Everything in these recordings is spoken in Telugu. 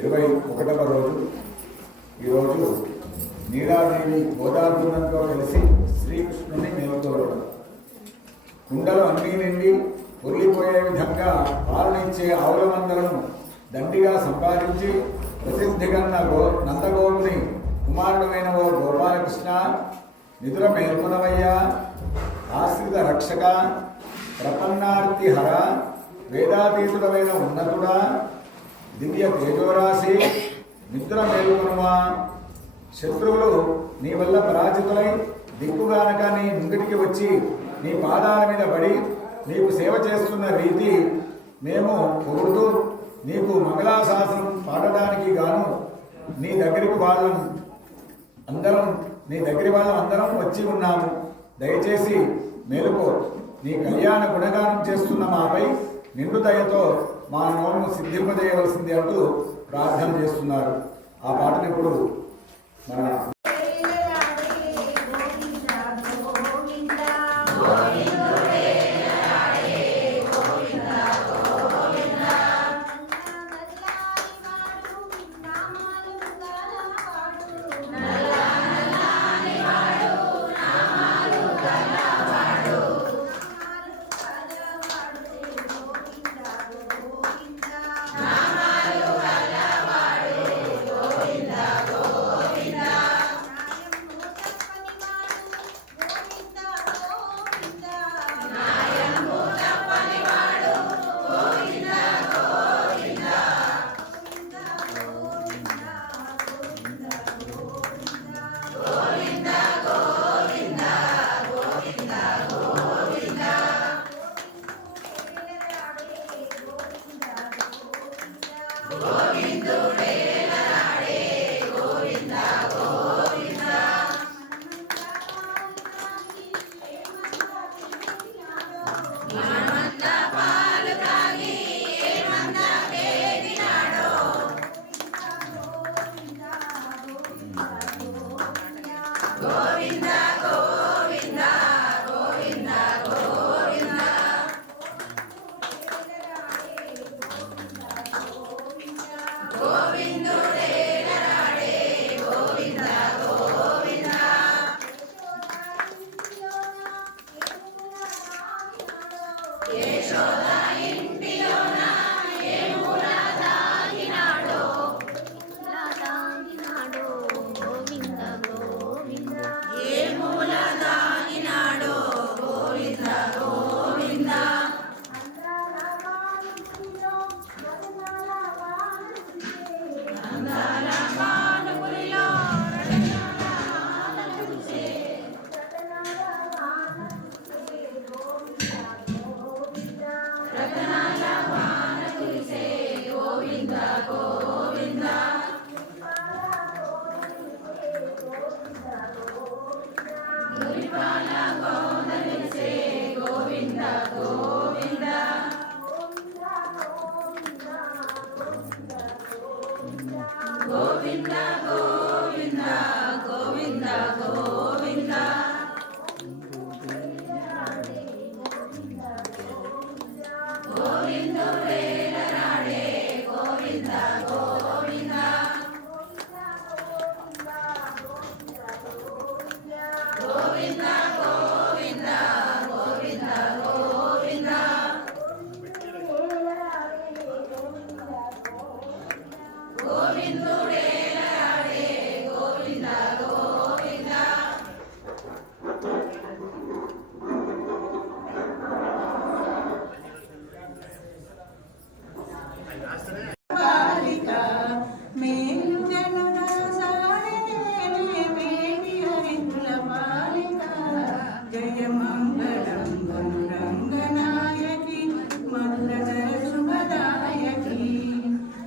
21వ రోజు. ఈరోజు నీరాదేవి గోదావృందంతో కలిసి శ్రీకృష్ణుని మేలుకోవడం. కుండలు అన్నీ నిండి పొర్లిపోయే విధంగా పాలనిచ్చే ఆవుల మందలను దండిగా సంపాదించి ప్రసిద్ధిగన్న నందగోపుని కుమారుడమైన ఓ గోపాలకృష్ణ, నిధుల మేల్కొనవయ్యా, ఆశ్రిత రక్షక, ప్రపన్నార్తి హర, వేదాతీతుడమైన ఉన్నతుడా, దివ్య తేజోరాశి, నిద్ర మేల్కొనుమా. శత్రువులు నీ వల్ల పరాజితులై దిక్కుగానక నీ ముంగిటికి వచ్చి నీ పాదాల మీద పడి నీకు సేవ చేస్తున్న రీతి మేము పొగుడుతూ నీకు మంగళాశాసనం పాడడానికి గాను నీ దగ్గరికి వాళ్ళం అందరం వచ్చి ఉన్నాము. దయచేసి మేలుకో. నీ కళ్యాణ గుణగానం చేస్తున్న మాపై నిండు దయతో మా నోరును సిద్ధింపజేయవలసింది అంటూ ప్రార్థన చేస్తున్నారు. ఆ పాటను ఇప్పుడు మన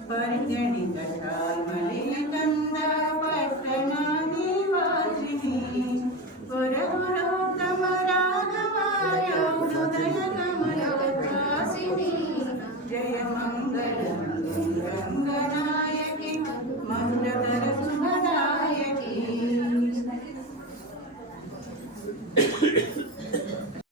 పరిగణిత కాల్మలే